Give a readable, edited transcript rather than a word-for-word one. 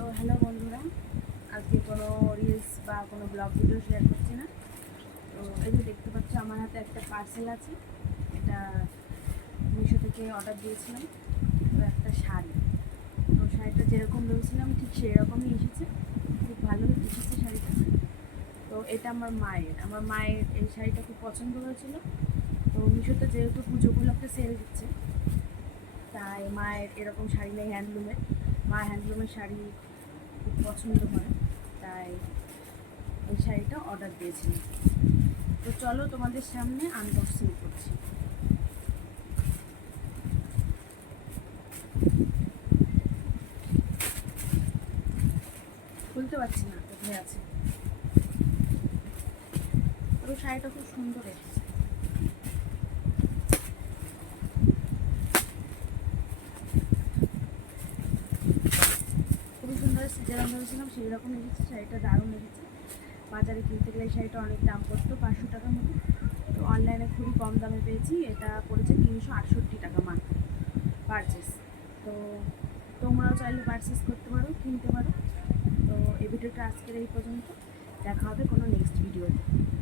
তো হ্যালো বন্ধুরা, আজকে কোনো রিলস বা কোনো ব্লগ ভিডিও শেয়ার করছি না। তো এই যে দেখতে পাচ্ছ আমার হাতে একটা পার্সেল আছে। এটা মিশো থেকে অর্ডার দিয়েছিলাম। তো একটা শাড়ি, তো শাড়িটা যেরকম ভেবেছিলাম ঠিক সেই রকমই এসেছে, খুব ভালো এসেছে শাড়িটা। তো এটা আমার মায়ের এই শাড়িটা খুব পছন্দ হয়েছিল। তো মিশোতে যেহেতু পুজো উপলক্ষে সেল দিচ্ছে, তাই মায়ের এরকম শাড়ি নেই মা হ্যান্ডলুমের শাড়ি খুব পছন্দ করে, তাই এই শাড়িটা অর্ডার দিয়েছিলাম। তো চলো তোমাদের সামনে আনবক্সিং করছি। খুলতে পারছি না, কোথায় আছে। তবে শাড়িটা খুব সুন্দর এসেছে। খুবই সুন্দর এসেছে, যেরকম ভেবেছিলাম সেই রকম এসেছে। শাড়িটা দারুণ এসেছে। বাজারে কিনতে গেলে এই শাড়িটা অনেক দাম পড়তো, 500 টাকার মতো। তো অনলাইনে খুবই কম দামে পেয়েছি। এটা পড়েছে 368 টাকা মাত্র পারচেস। তো তোমরাও চাইলে পারচেস করতে পারো, কিনতে পারো। তো এই ভিডিওটা আজকের এই পর্যন্ত। দেখা হবে কোনো নেক্সট ভিডিওতে।